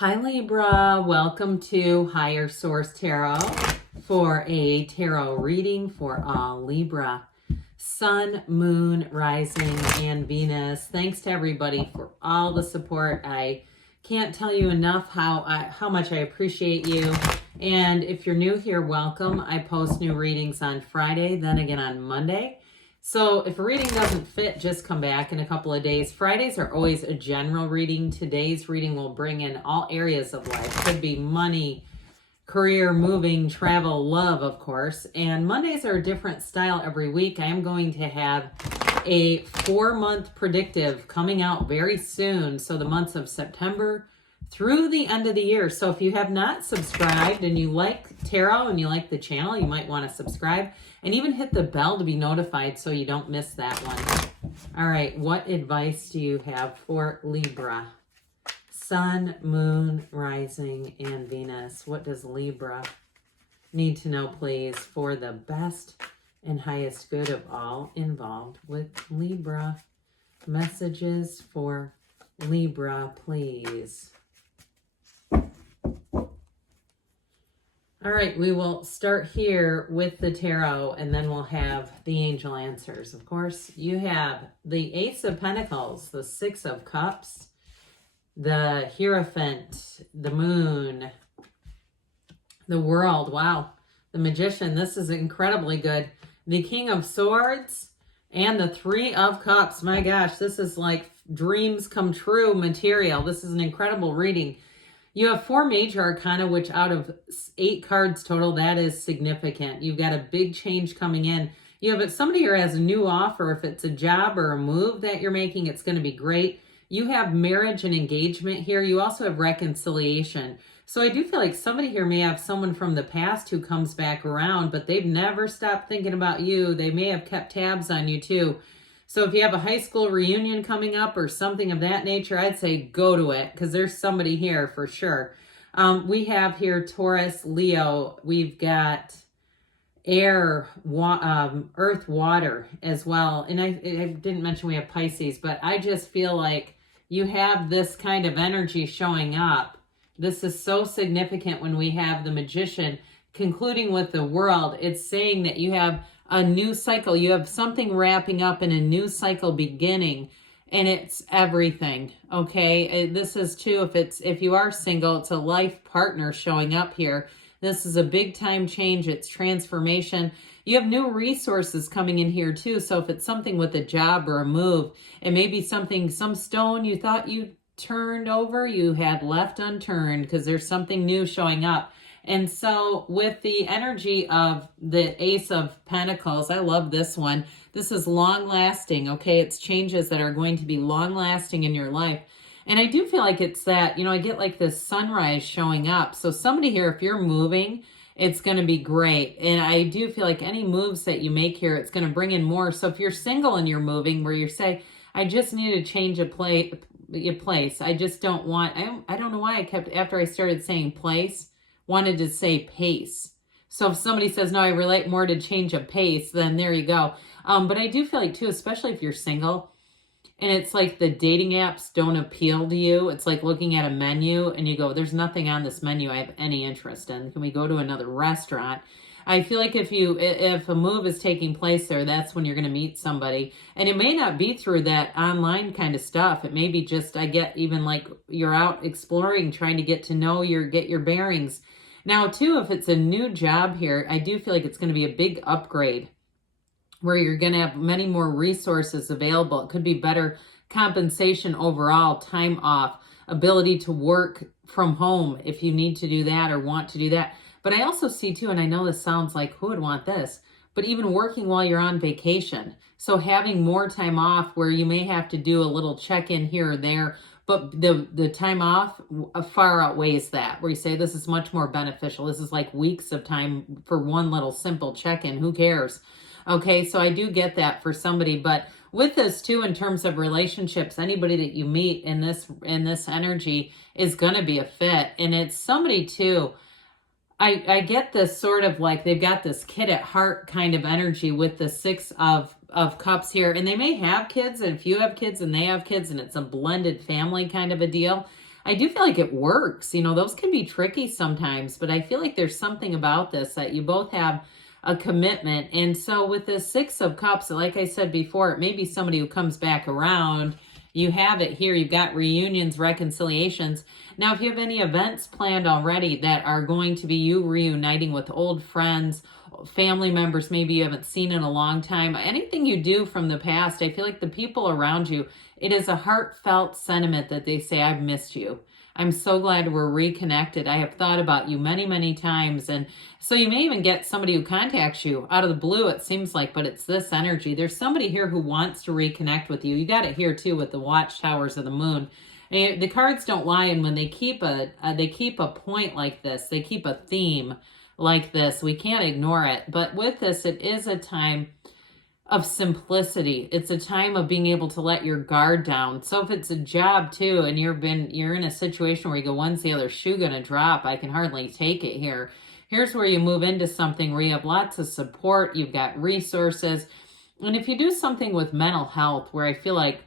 Hi Libra, welcome to Higher Source Tarot for a tarot reading for all Libra. Sun, Moon, Rising, and Venus. Thanks to everybody for all the support. I can't tell you enough how much I appreciate you. And if you're new here, welcome. I post new readings on Friday, then again on Monday. So if a reading doesn't fit, just come back in a couple of days. Fridays are always a general reading. Today's reading will bring in all areas of life. Could be money, career, moving, travel, love, of course. And Mondays are a different style every week. I am going to have a 4-month predictive coming out very soon. So the months of September through the end of the year. So if you have not subscribed and you like tarot and you like the channel, you might want to subscribe and even hit the bell to be notified so you don't miss that one. All right, what advice do you have for Libra? Sun, Moon, Rising, and Venus. What does Libra need to know, please, for the best and highest good of all involved with Libra? Messages for Libra, please. All right, we will start here with the tarot, and then we'll have the angel answers. Of course, you have the Ace of Pentacles, the Six of Cups, the Hierophant, the Moon, the World. Wow, the Magician. This is incredibly good. The King of Swords and the Three of Cups. My gosh, this is like dreams come true material. This is an incredible reading. You have 4 major arcana, which out of 8 cards total, that is significant. You've got a big change coming in. You have somebody here has a new offer. If it's a job or a move that you're making, it's going to be great. You have marriage and engagement here. You also have reconciliation. So I do feel like somebody here may have someone from the past who comes back around, but they've never stopped thinking about you. They may have kept tabs on you too. So if you have a high school reunion coming up or something of that nature, I'd say go to it because there's somebody here for sure. We have here Taurus, Leo. We've got air, earth, water as well. And I didn't mention we have Pisces, but I just feel like you have this kind of energy showing up. This is so significant when we have the Magician concluding with the World. It's saying that you have a new cycle. You have something wrapping up and a new cycle beginning, and it's everything. Okay. This is too, if you are single, it's a life partner showing up here. This is a big time change. It's transformation. You have new resources coming in here too. So if it's something with a job or a move, it may be something, some stone you thought you turned over, you had left unturned because there's something new showing up. And so with the energy of the Ace of Pentacles, I love this one. This is long lasting, okay? It's changes that are going to be long lasting in your life. And I do feel like it's that, I get like this sunrise showing up. So somebody here, if you're moving, it's going to be great. And I do feel like any moves that you make here, it's going to bring in more. So if you're single and you're moving, where you say, I just need to change a place. I just don't want, I don't know why I kept, after I started saying place, wanted to say pace. So if somebody says, no, I relate more to change of pace, then there you go. But I do feel like too, especially if you're single and it's like the dating apps don't appeal to you. It's like looking at a menu and you go, there's nothing on this menu I have any interest in. Can we go to another restaurant? I feel like if a move is taking place there, that's when you're going to meet somebody. And it may not be through that online kind of stuff. It may be just, I get even like you're out exploring, trying to get to know get your bearings. Now, too, if it's a new job here, I do feel like it's going to be a big upgrade where you're going to have many more resources available. It could be better compensation overall, time off, ability to work from home if you need to do that or want to do that. But I also see, too, and I know this sounds like who would want this, but even working while you're on vacation. So having more time off where you may have to do a little check-in here or there, but the time off far outweighs that, where you say this is much more beneficial. This is like weeks of time for one little simple check-in. Who cares? Okay, so I do get that for somebody. But with this too, in terms of relationships, anybody that you meet in this energy is going to be a fit. And it's somebody too, I get this sort of like they've got this kid at heart kind of energy with the Six of Cups here. And they may have kids, and if you have kids and they have kids and it's a blended family kind of a deal, I do feel like it works. You know, those can be tricky sometimes, but I feel like there's something about this that you both have a commitment. And so with the Six of Cups, like I said before, it may be somebody who comes back around. You have it here. You've got reunions, reconciliations. Now, if you have any events planned already that are going to be you reuniting with old friends, family members maybe you haven't seen in a long time, anything you do from the past, I feel like the people around you, it is a heartfelt sentiment that they say, I've missed you. I'm so glad we're reconnected. I have thought about you many, many times. And so you may even get somebody who contacts you out of the blue, it seems like, but it's this energy. There's somebody here who wants to reconnect with you. You got it here too with the watchtowers of the moon. And the cards don't lie, and when they keep a point like this, they keep a theme like this, we can't ignore it. But with this, it is a time of simplicity. It's a time of being able to let your guard down. So if it's a job too, and you're in a situation where you go, when's the other shoe gonna drop? I can hardly take it here. Here's where you move into something where you have lots of support, you've got resources. And if you do something with mental health, where I feel like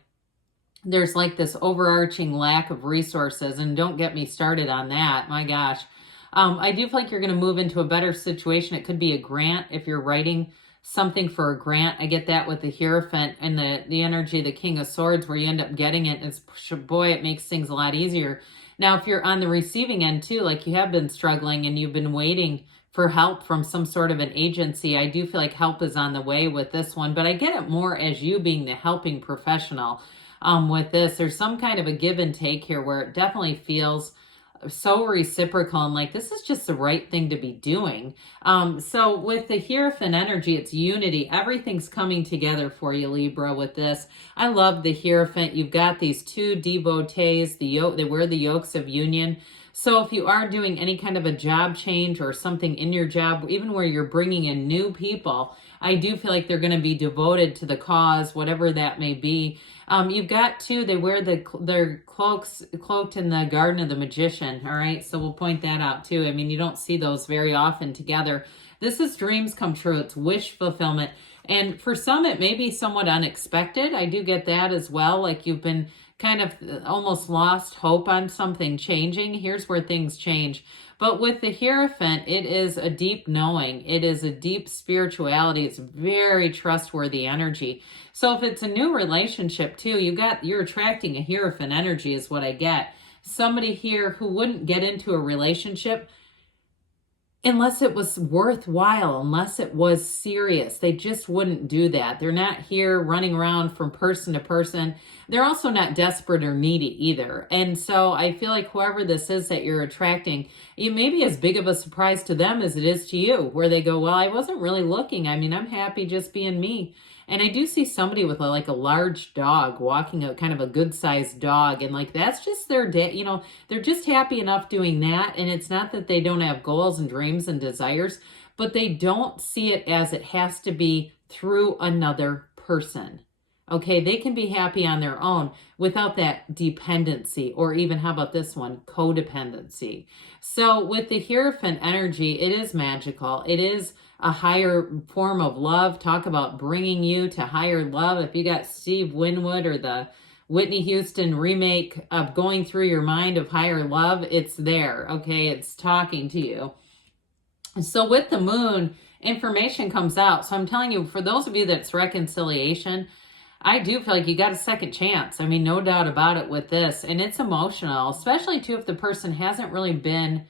there's like this overarching lack of resources, and don't get me started on that, my gosh. I do feel like you're going to move into a better situation. It could be a grant if you're writing something for a grant. I get that with the Hierophant and the energy, the King of Swords, where you end up getting it. It's, boy, it makes things a lot easier. Now, if you're on the receiving end too, like you have been struggling and you've been waiting for help from some sort of an agency, I do feel like help is on the way with this one. But I get it more as you being the helping professional with this. There's some kind of a give and take here where it definitely feels so reciprocal and like this is just the right thing to be doing. So with the Hierophant energy, it's unity. Everything's coming together for you, Libra, with this. I love the Hierophant. You've got these two devotees, they wear the yokes of union. So if you are doing any kind of a job change or something in your job, even where you're bringing in new people, I do feel like they're going to be devoted to the cause, whatever that may be. You've got two, they wear their cloaks, cloaked in the Garden of the Magician, all right? So we'll point that out too. I mean, you don't see those very often together. This is dreams come true. It's wish fulfillment. And for some, it may be somewhat unexpected. I do get that as well. Like you've been kind of almost lost hope on something changing. Here's where things change. But with the Hierophant, it is a deep knowing. It is a deep spirituality. It's very trustworthy energy. So if it's a new relationship too, you're attracting a Hierophant energy is what I get. Somebody here who wouldn't get into a relationship unless it was worthwhile, unless it was serious. They just wouldn't do that. They're not here running around from person to person. They're also not desperate or needy either. And so I feel like whoever this is that you're attracting, you may be as big of a surprise to them as it is to you, where they go, well, I wasn't really looking. I mean, I'm happy just being me. And I do see somebody with like a large dog walking, a kind of a good sized dog. And like, that's just their day. You know, they're just happy enough doing that. And it's not that they don't have goals and dreams and desires, but they don't see it as it has to be through another person. Okay, they can be happy on their own without that dependency, or even, how about this one, codependency. So with the Hierophant energy, it is magical. It is a higher form of love. Talk about bringing you to higher love. If you got Steve Winwood or the Whitney Houston remake of Going Through Your Mind of Higher Love, it's there, okay? It's talking to you. So with the moon, information comes out. So I'm telling you, for those of you that's reconciliation, I do feel like you got a second chance. I mean, no doubt about it with this. And it's emotional, especially too if the person hasn't really been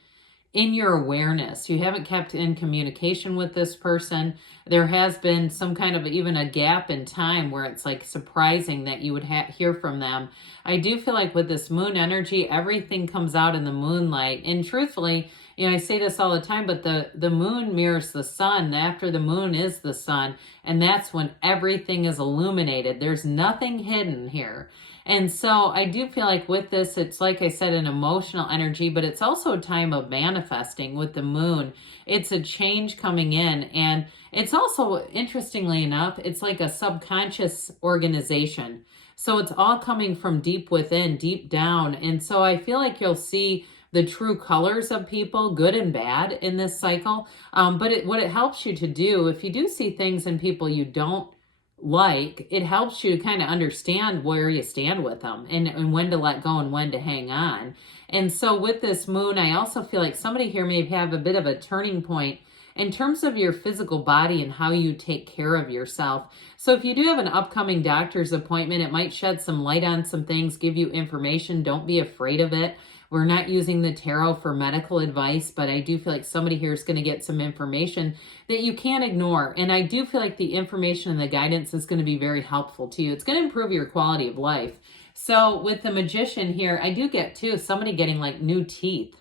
in your awareness. You haven't kept in communication with this person. There has been some kind of even a gap in time where it's like surprising that you would hear from them. I do feel like with this moon energy, everything comes out in the moonlight. And truthfully, you know, I say this all the time, but the moon mirrors the sun. After the moon is the sun. And that's when everything is illuminated. There's nothing hidden here. And so I do feel like with this, it's like I said, an emotional energy, but it's also a time of manifesting with the moon. It's a change coming in. And it's also, interestingly enough, it's like a subconscious organization. So it's all coming from deep within, deep down. And so I feel like you'll see the true colors of people, good and bad, in this cycle. But what it helps you to do, if you do see things in people you don't like, it helps you to kind of understand where you stand with them, and when to let go and when to hang on. And so with this moon, I also feel like somebody here may have a bit of a turning point in terms of your physical body and how you take care of yourself. So if you do have an upcoming doctor's appointment, it might shed some light on some things, give you information. Don't be afraid of it. We're not using the tarot for medical advice, but I do feel like somebody here is going to get some information that you can't ignore. And I do feel like the information and the guidance is going to be very helpful to you. It's going to improve your quality of life. So with the Magician here, I do get too somebody getting like new teeth.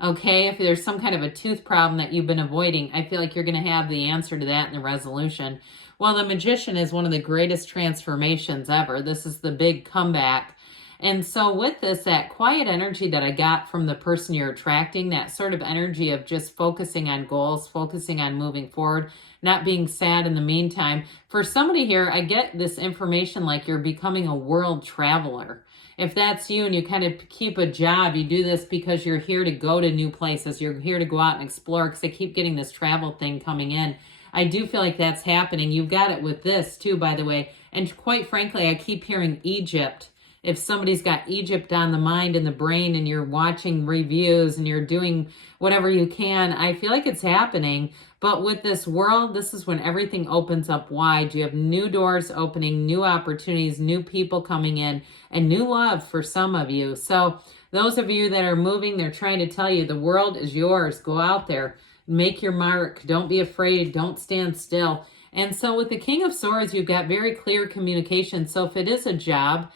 Okay, if there's some kind of a tooth problem that you've been avoiding, I feel like you're going to have the answer to that in the resolution. Well, the Magician is one of the greatest transformations ever. This is the big comeback. And so with this, that quiet energy that I got from the person you're attracting, that sort of energy of just focusing on goals, focusing on moving forward, not being sad in the meantime. For somebody here, I get this information like you're becoming a world traveler. If that's you and you kind of keep a job, you do this because you're here to go to new places. You're here to go out and explore, because I keep getting this travel thing coming in. I do feel like that's happening. You've got it with this too, by the way. And quite frankly, I keep hearing Egypt. If somebody's got Egypt on the mind and the brain and you're watching reviews and you're doing whatever you can, I feel like it's happening. But with this world, this is when everything opens up wide. You have new doors opening, new opportunities, new people coming in, and new love for some of you. So those of you that are moving, they're trying to tell you the world is yours. Go out there, make your mark. Don't be afraid. Don't stand still. And so with the King of Swords, you've got very clear communication. So if it is a job,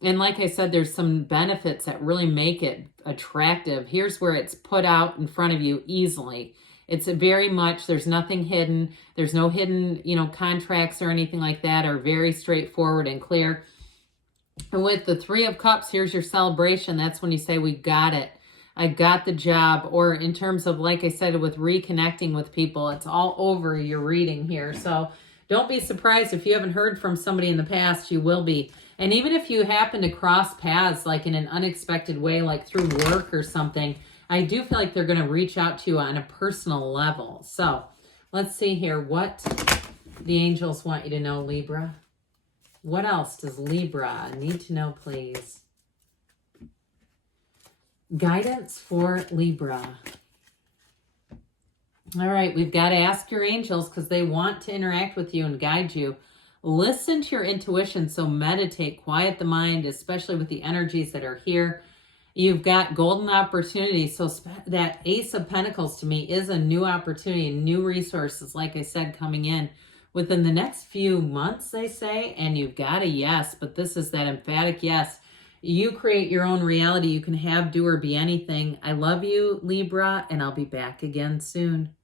and like I said, there's some benefits that really make it attractive. Here's where it's put out in front of you easily. It's very much, there's nothing hidden. There's no hidden, contracts or anything like that, are very straightforward and clear. And with the Three of Cups, here's your celebration. That's when you say, we got it. I got the job. Or in terms of, like I said, with reconnecting with people, it's all over your reading here. So don't be surprised if you haven't heard from somebody in the past, you will be. And even if you happen to cross paths like in an unexpected way, like through work or something, I do feel like they're going to reach out to you on a personal level. So let's see here what the angels want you to know, Libra. What else does Libra need to know, please? Guidance for Libra. All right, we've got to ask your angels because they want to interact with you and guide you. Listen to your intuition, so meditate, quiet the mind, especially with the energies that are here. You've got golden opportunities. So that Ace of Pentacles to me is a new opportunity, new resources, like I said, coming in within the next few months, they say, and you've got a yes, but this is that emphatic yes. You create your own reality. You can have, do, or be anything. I love you, Libra, and I'll be back again soon.